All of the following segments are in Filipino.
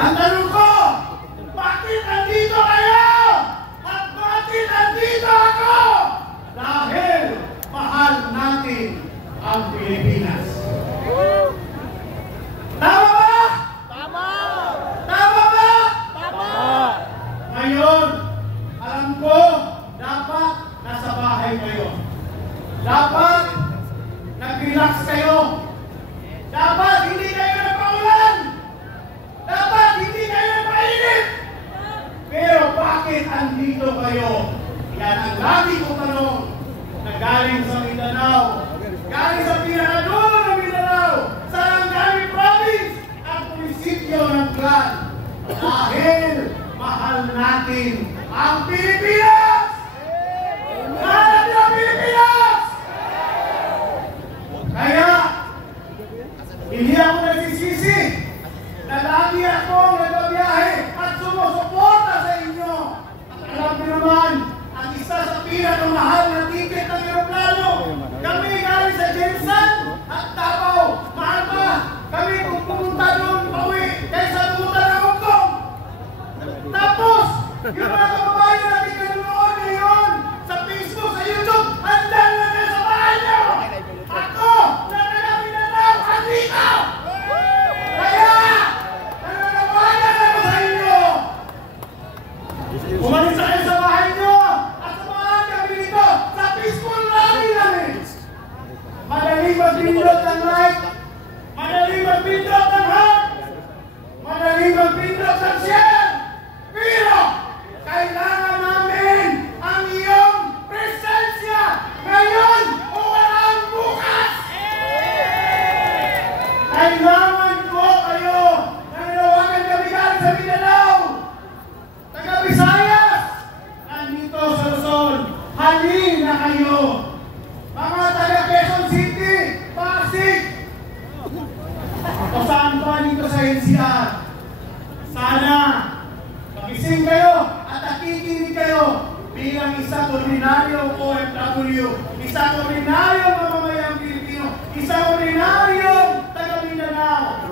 Ang tanong ko, bakit andito kayo? At bakit andito ako? Dahil mahal natin ang Pilipinas. Tama ba? Tama! Tama ba? Tama! Ngayon, alam ko, dapat nasa bahay kayo. Dapat nag-relax kayo. Dapat hindi kayo nagpaulan. Dapat hindi kayo nagpainit. Pero bakit andito kayo? Yan ang lagi ko tanong na galing sa Mindanao. Galing sa pinakadulo ng Mindanao. Sa Langkawi Province at munisipyo ng Clan. Dahil mahal natin ang Pilipinas! Mahal natin ang Pilipinas! Kaya, hindi ako nagsisisi na lagi ako nagbabiyahe at sumusuporta sa inyo. Alam niyo naman, ang isa sa pinakamahal na ticket ng aeroplano, kami galing sa Jensen at Davao. Mahal pa, kami kung pumunta doon pauwi kaysa pumunta ng Hong Kong. Tapos, yung mga kababayan natin nanonood ngayon sa Facebook, sa YouTube, andyan na kayo sa bahay niyo! Ako, na taga-Mindanao, andito! Kaya, nananawagan ako sa inyo! Umalis na kayo sa bahay niyo at samahan kami dito sa peaceful rally namin! Madaling magpindot ng like, madaling magpindot ng heart, madaling magpindot ng share! Pero, kailangan namin ang iyong presensya ngayon o walang bukas! Kailangan ko kayo! Nananawagan kami galing sa Mindanao! Taga Visayas! Nandito sa Luzon! Halin na kayo! Mga taga Quezon City! Pasig! O saan pa dito sa NCR? Sana magising kayo at nakikinig kayo bilang isang ordinaryong OFW, isang ordinaryong mamamayang Pilipino, isang ordinaryong taga Mindanao.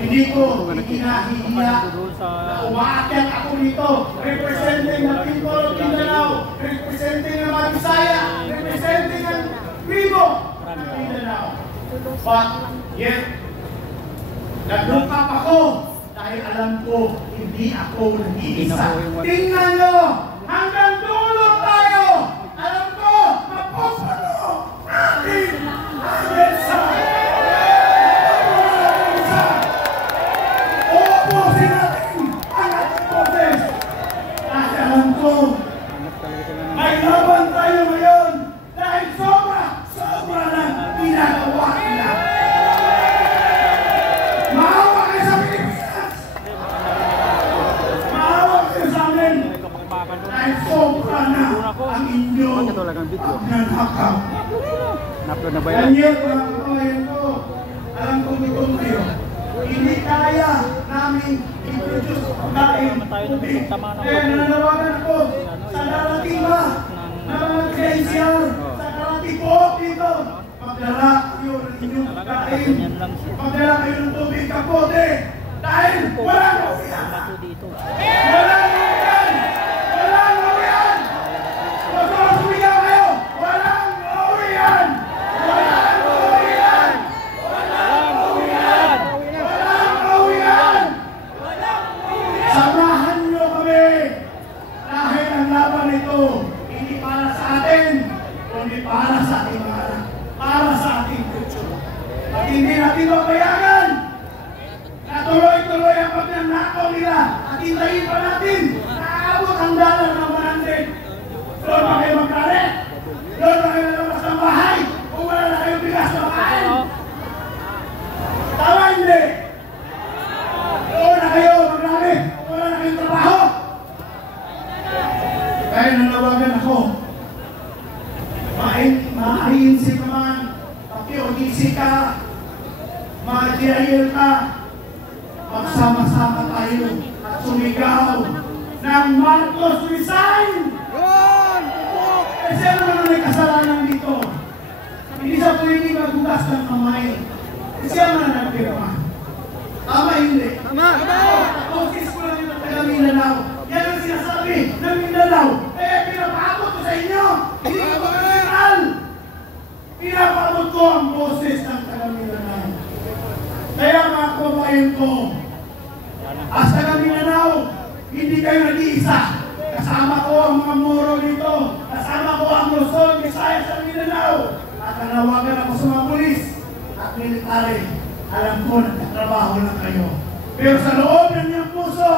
Hindi ko hinahihiya na umaakyat ako dito, representing ng people of Mindanao, representing ng mga Bisaya, representing ng tribo ng Mindanao. But yet, nagdukap ako dahil alam ko hindi ako nag-iisa. Tingnan nyo! Hanggang dulo tayo! Alam ko, mapupuno natin ang mensahe! Uupusin natin ang ating boses! Dahil alam ko, may laban tayo ngayon dahil sobra lang ginagawa nila. Maawa kayo sa Pilipinas! Maawa kayo sa amin! Dahil sobra na ang inyo pagnanakaw. Daniel, mga kabayan ko, alam ko gutom kayo. Hindi kaya namin i-produce pagkain tubig. Kaya nananawagan ako sa darating ba na mga kredensyal, sa darating po dito, magdala kayo ng inyong pagkain, magdala kayo ng tubig kapote, dahil walang uwian! Walang uwian! Walang uwian! Mas uwian kayo! Walang uwian! Walang uwian! Walang uwian! Walang uwian! Samahan niyo kami! Dahil ang laban nito, hindi para sa atin, kundi para sa ating mga anak, para sa ating future. At hindi natin mapayagan na tuloy-tuloy ang pagnanakaw nila at hintayin pa natin na aabot ang dalan ng 100. Doon pa kayo magkaret? Doon pa kayo lalabas ng bahay? Kung wala na kayong bigas na kain? Tama hindi? Doon na kayo magrami? Wala na kayong trabaho? Kaya nanawagan ako. Maahinsi ka man, pakiodisi ka, ma-GIL ka, magsama-sama tayo at sumigaw ng Marcos resign! Kasi ano naman may kasalanan dito? Hindi sa pwede magbukas ng kamay. Kasi ano na nagpirma? Tama hindi? Tama! Boses ko lang yung taga Mindanao. Yan ang sinasabi ng Mindanao. Kaya pinapakot ko sa inyo. Hindi ko kritikal. Pinapakot ko ang boses ng taga Mindanao. Kaya mga kababayan ko, as taga Mindanao, hindi kayo nag-iisa. Kasama ko ang mga Moro dito. Kasama ko ang Luzon, Visayas sa Mindanao. At nanawagan ako sa mga pulis at military. Alam ko, nagtatrabaho lang kayo. Pero sa loob ng inyong puso,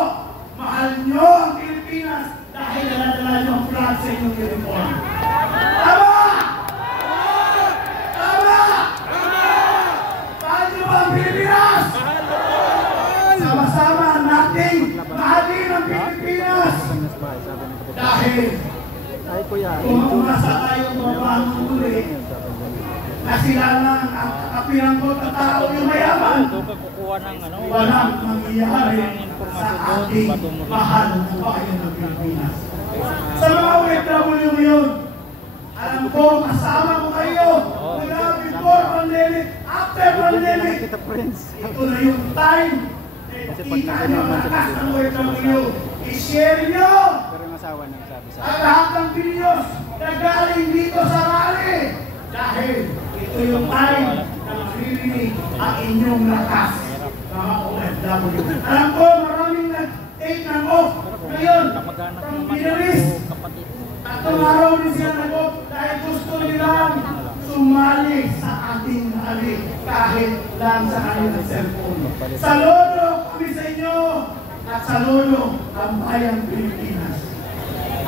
mahal nyo ang Pilipinas dahil naladala nyo ang flag sa inyong uniform. Tama! Tama! Mahal nyo ba ang Pilipinas? Sama-sama nating mahalin ang Pilipinas. Dahil kung nasa tayong mabangon ulit, na sila lang ang kapiranggot na tao yung mayaman, walang mangyayari sa ating mahal na bayan ng Pilipinas. Sa mga OFW ngayon, alam ko, kasama ko kayo mula before pandemic, after pandemic. Ito na yung time. Kita nyo ang lakas ng OFW. I-share nyo ang lahat ng videos na galing dito sa rally. Dahil ito yung time na maririnig ang inyong lakas, mga OFW. Alam ko, maraming nag-take ng off ngayon from Middle Tatlong araw din sila nag-off dahil gusto nilang sumali sa ating rally kahit lang sa kanilang cellphone. Saludo kami sa inyo at saludo ang bayang Pilipinas.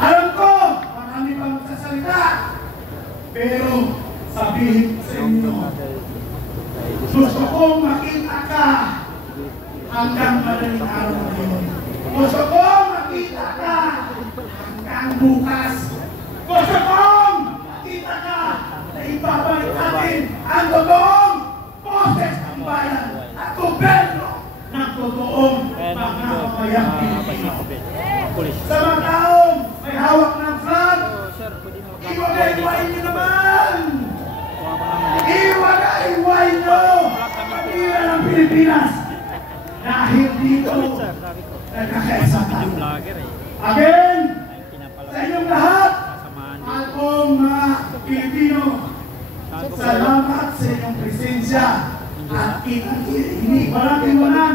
Alam ko, marami pang magsasalita, pero sabihin sa inyo, gusto kong makita ka hanggang madaling araw ngayon. Gusto kong makita ka hanggang bukas. Gusto kong makita ka na ibabalik natin ang totoong boses ng bayan at gobyerno ng totoong mga kamayang Pilipino. Sa mga taong may hawak ng flag, iwagay-iwain nyo naman! Iwagay-iwain nyo! Pagkira ng Pilipinas! Dahil dito, nagkakaisa tayo. Again, sa inyong lahat, akong mga Pilipino, salamat sa inyong presensya at hindi walang iwanan